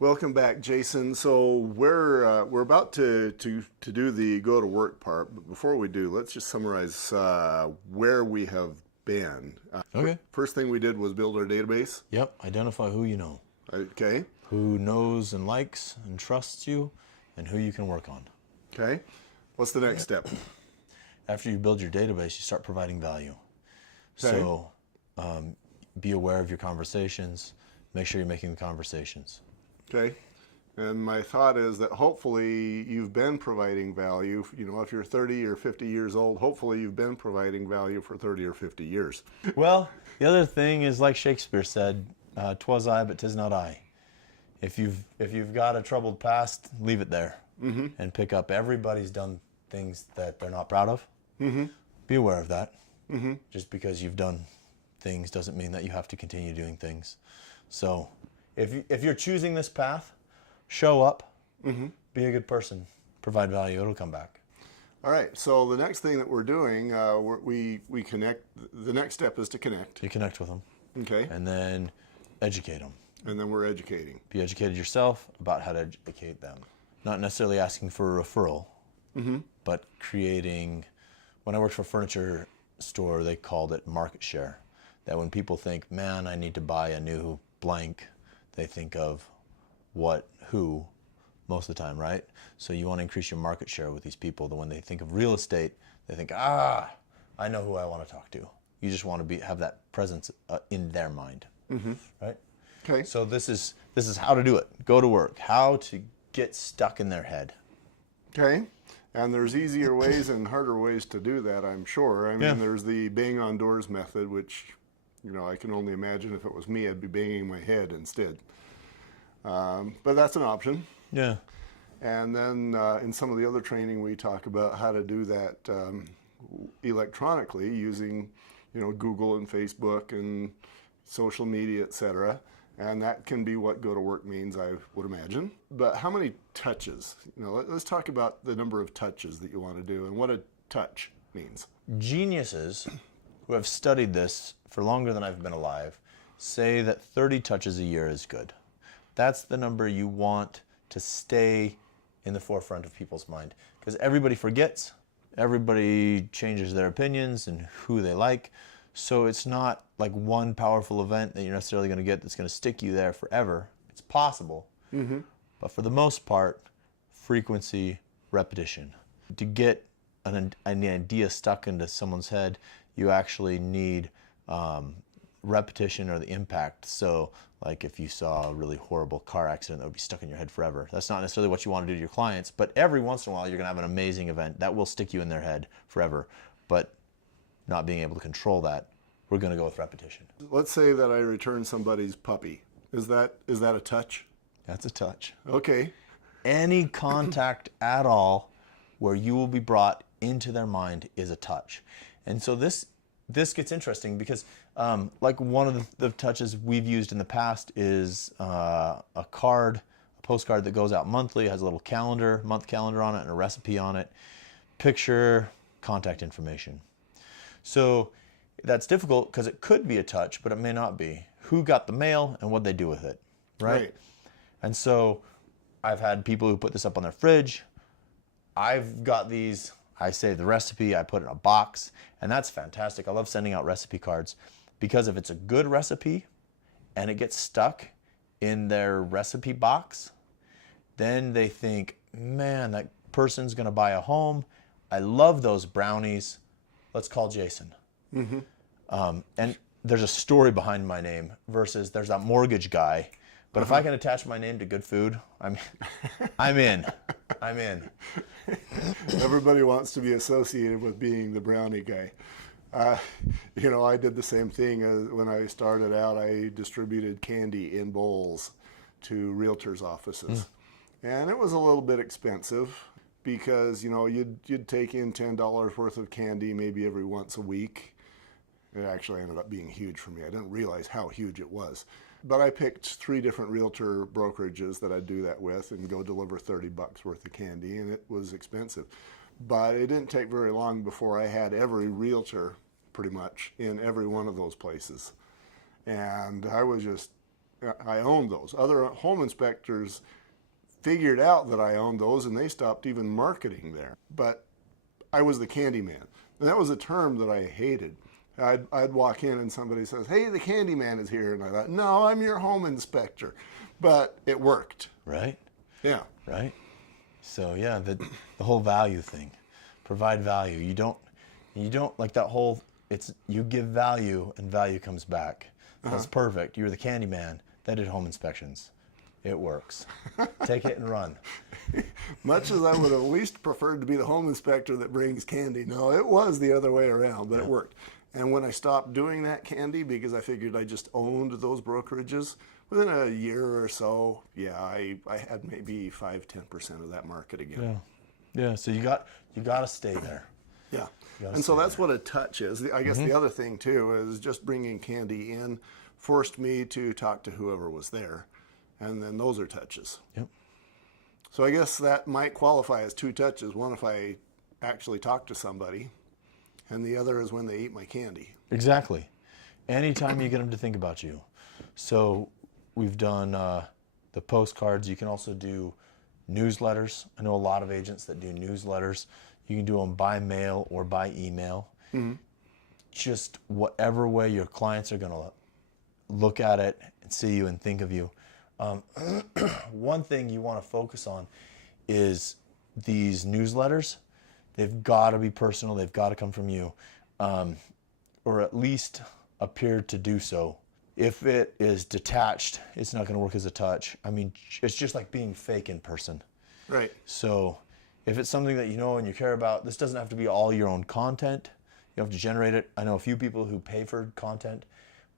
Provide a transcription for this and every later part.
Welcome back, Jason. So we're about to do the go to work part, but before we do, let's just summarize where we have been. Okay. First thing we did was build our database. Yep. Identify who you know, Okay. who knows and likes and trusts you, and who you can work on. Okay. What's the next step? After you build your database, you start providing value. Okay. So be aware of your conversations. Make sure you're making the conversations. Okay. And my thought is that hopefully you've been providing value. You know, if you're 30 or 50 years old, hopefully you've been providing value for 30 or 50 years. Well, the other thing is, like Shakespeare said, "'Twas I, but 'tis not I." If you've got a troubled past, leave it there, and pick up. Everybody's done things that they're not proud of. Be aware of that. Just because you've done things doesn't mean that you have to continue doing things. So if you're choosing this path, show up, be a good person, provide value, it'll come back. All right, so the next thing that we're doing, we connect. The next step is to connect. You connect with them, Okay. and then educate them. And then we're educating. Be educated yourself about how to educate them. Not necessarily asking for a referral, but creating. When I worked for a furniture store, they called it market share. That when people think, man, I need to buy a new blank, they think of who, most of the time, right? So you want to increase your market share with these people. That when they think of real estate, they think, I know who I want to talk to. You just want to have that presence in their mind, right? Okay. So this is how to do it. Go to work. How to get stuck in their head. Okay. And there's easier ways and harder ways to do that, I'm sure. I mean, there's the bang on doors method, which, you know, I can only imagine if it was me, I'd be banging my head instead. But that's an option. Yeah. And then in some of the other training, we talk about how to do that electronically using, you know, Google and Facebook and social media, etc. And that can be what go to work means, I would imagine. But how many touches? You know, let's talk about the number of touches that you want to do and what a touch means. Geniuses who have studied this for longer than I've been alive say that 30 touches a year is good. That's the number you want to stay in the forefront of people's mind, because everybody forgets, everybody changes their opinions and who they like. So it's not like one powerful event that you're necessarily going to get that's going to stick you there forever. It's possible, but for the most part, frequency, repetition. To get an idea stuck into someone's head, you actually need repetition or the impact. So like if you saw a really horrible car accident that would be stuck in your head forever, that's not necessarily what you want to do to your clients, but every once in a while you're going to have an amazing event that will stick you in their head forever. But not being able to control that, we're going to go with repetition. Let's say that I return somebody's puppy. Is that a touch? That's a touch. Okay. Any contact at all where you will be brought into their mind is a touch. And so this gets interesting because like one of the touches we've used in the past is a postcard that goes out monthly, has a little month calendar on it and a recipe on it, picture, contact information. So that's difficult because it could be a touch, but it may not be. Who got the mail and what they do with it, right? And so I've had people who put this up on their fridge. I've got these, I save the recipe, I put it in a box, and that's fantastic. I love sending out recipe cards because if it's a good recipe and it gets stuck in their recipe box, then they think, man, that person's gonna buy a home. I love those brownies. Let's call Jason. And there's a story behind my name versus there's that mortgage guy. But if I can attach my name to good food, I'm in. I'm in. Everybody wants to be associated with being the brownie guy. You know, I did the same thing when I started out. I distributed candy in bowls to realtors' offices. And it was a little bit expensive because, you know, you'd take in $10 worth of candy maybe every once a week. It actually ended up being huge for me. I didn't realize how huge it was. But I picked 3 different realtor brokerages that I'd do that with and go deliver $30 worth of candy, and it was expensive. But it didn't take very long before I had every realtor pretty much in every one of those places. And I was just I owned those. Other home inspectors figured out that I owned those, and they stopped even marketing there. But I was the candy man. And that was a term that I hated. I'd walk in and somebody says, "Hey, the candy man is here." And I thought, "No, I'm your home inspector." But it worked. Right. Yeah. Right. So yeah, the whole value thing, provide value. You don't like that whole, you give value and value comes back. That's perfect. You're the candy man that did home inspections. It works. Take it and run. Much as I would have least preferred to be the home inspector that brings candy, no, it was the other way around, but it worked. And when I stopped doing that candy, because I figured I just owned those brokerages, within a year or so, I had maybe 5-10% of that market again. Yeah. So you got to stay there. Yeah. And so that's what a touch is. I guess the other thing too is just bringing candy in forced me to talk to whoever was there. And then those are touches. Yep. So I guess that might qualify as 2 touches. One, if I actually talk to somebody, and the other is when they eat my candy. Exactly. Anytime you get them to think about you. So we've done the postcards. You can also do newsletters. I know a lot of agents that do newsletters. You can do them by mail or by email. Mm-hmm. Just whatever way your clients are going to look at it and see you and think of you. One thing you want to focus on is these newsletters. They've got to be personal. They've got to come from you, or at least appear to do so. If it is detached, it's not going to work as a touch. I mean, it's just like being fake in person. Right. So if it's something that you know and you care about, this doesn't have to be all your own content. You have to generate it. I know a few people who pay for content,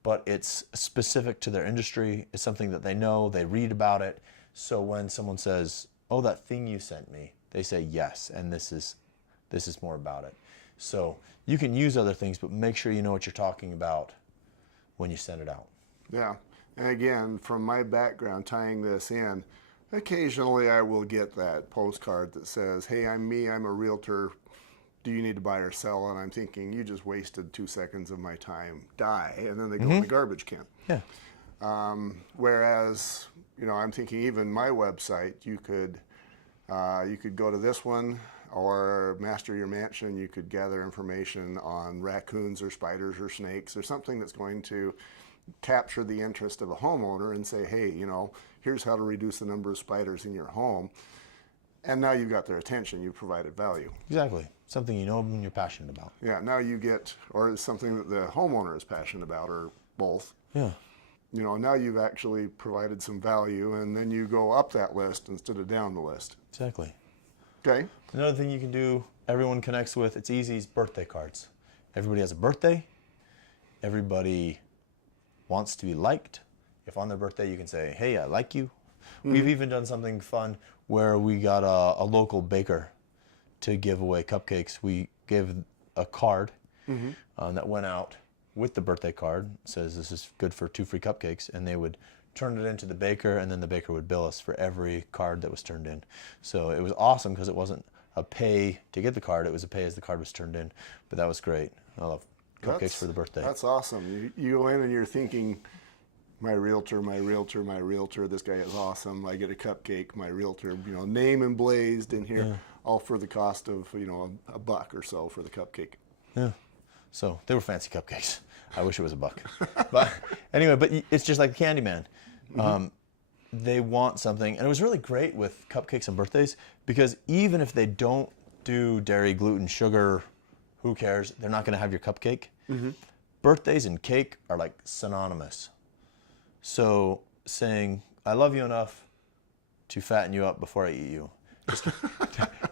but it's specific to their industry. It's something that they know, they read about it. So when someone says, "Oh, that thing you sent me," they say, "Yes, and this is more about it." So you can use other things, but make sure you know what you're talking about when you send it out. Yeah. And again, from my background, tying this in, occasionally I will get that postcard that says, "Hey, I'm a realtor. Do you need to buy or sell?" And I'm thinking, you just wasted 2 seconds of my time. Die. And then they go in the garbage can. Yeah. Whereas, I'm thinking even my website, you could go to this one, or Master Your Mansion. You could gather information on raccoons or spiders or snakes or something that's going to capture the interest of a homeowner and say, "Hey, here's how to reduce the number of spiders in your home." And now you've got their attention. You've provided value. Exactly. Something you know and you're passionate about. Yeah. Now you get, or it's something that the homeowner is passionate about, or both. Yeah. Now you've actually provided some value, and then you go up that list instead of down the list. Exactly. Okay. Another thing you can do, everyone connects with, it's easy, is birthday cards. Everybody has a birthday. Everybody wants to be liked. If on their birthday you can say, "Hey, I like you." Mm-hmm. We've even done something fun where we got a local baker to give away cupcakes. We gave a card that went out with the birthday card. It says this is good for 2 free cupcakes, and they would turn it into the baker, and then the baker would bill us for every card that was turned in. So it was awesome because it wasn't a pay to get the card, it was a pay as the card was turned in. But that was great. I love cupcakes for the birthday. That's awesome. You go in and you're thinking, my realtor, this guy is awesome. I get a cupcake, my realtor, name emblazed in here, all for the cost of, $1 or so for the cupcake. Yeah. So they were fancy cupcakes. I wish it was $1. But anyway, but it's just like Candyman. They want something. And it was really great with cupcakes and birthdays because even if they don't do dairy, gluten, sugar, who cares? They're not going to have your cupcake. Birthdays and cake are like synonymous. So saying, "I love you enough to fatten you up before I eat you."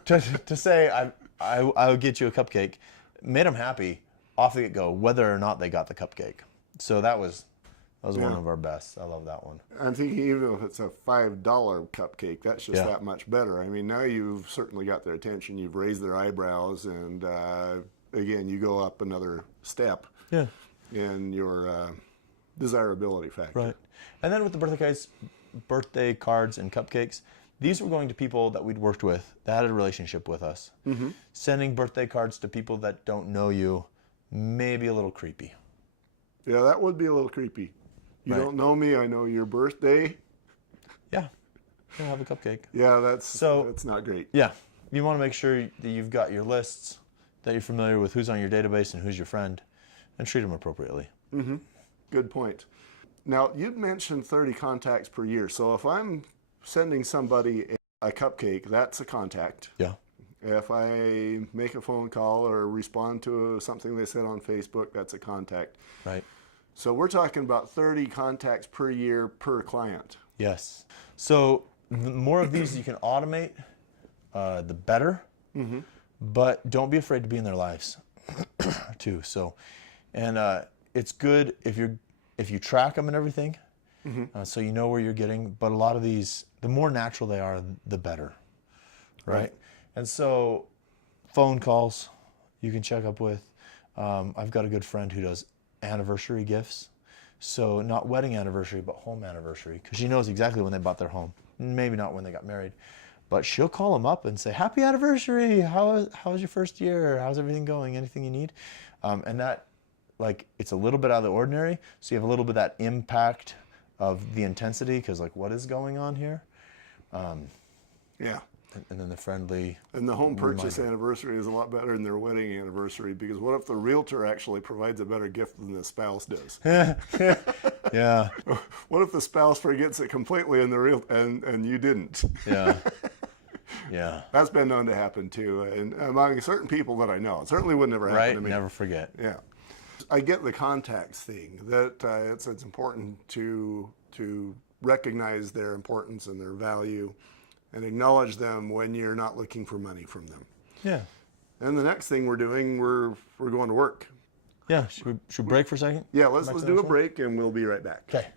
Just to say, I'll get you a cupcake, made them happy off the get-go, whether or not they got the cupcake. So that was one of our best. I love that one. I'm thinking even if it's a $5 cupcake, that's just that much better. I mean, now you've certainly got their attention. You've raised their eyebrows, and again, you go up another step in your desirability factor. Right. And then with the birthday cards and cupcakes, these were going to people that we'd worked with, that had a relationship with us. Sending birthday cards to people that don't know you may be a little creepy. Yeah, that would be a little creepy. You don't know me. I know your birthday. Yeah. You'll have a cupcake. Yeah, that's not great. Yeah. You want to make sure that you've got your lists, that you're familiar with who's on your database and who's your friend, and treat them appropriately. Mm-hmm. Good point. Now, you'd mentioned 30 contacts per year. So if I'm sending somebody a cupcake, that's a contact. Yeah. If I make a phone call or respond to something they said on Facebook, that's a contact. Right. So we're talking about 30 contacts per year per client. Yes. So the more of these you can automate, the better. Mm-hmm. But don't be afraid to be in their lives too. So, and it's good if you track them and everything, so you know where you're getting. But a lot of these, the more natural they are, the better, right? And so, phone calls you can check up with. I've got a good friend who does anniversary gifts. So not wedding anniversary, but home anniversary, because she knows exactly when they bought their home. Maybe not when they got married, but she'll call them up and say, "Happy anniversary! How was your first year? How's everything going? Anything you need?" And that, like, it's a little bit out of the ordinary, so you have a little bit of that impact of the intensity, because like, what is going on here? Yeah. And then the friendly. And the home purchase anniversary is a lot better than their wedding anniversary, because what if the realtor actually provides a better gift than the spouse does? Yeah. What if the spouse forgets it completely and you didn't? Yeah. Yeah. That's been known to happen too, and among certain people that I know. It certainly would never happen to me. Never forget. Yeah. I get the contacts thing, that it's important to recognize their importance and their value and acknowledge them when you're not looking for money from them. Yeah. And the next thing we're doing, we're going to work. Yeah. Should we break for a second? Yeah, let's do a break and we'll be right back. Okay.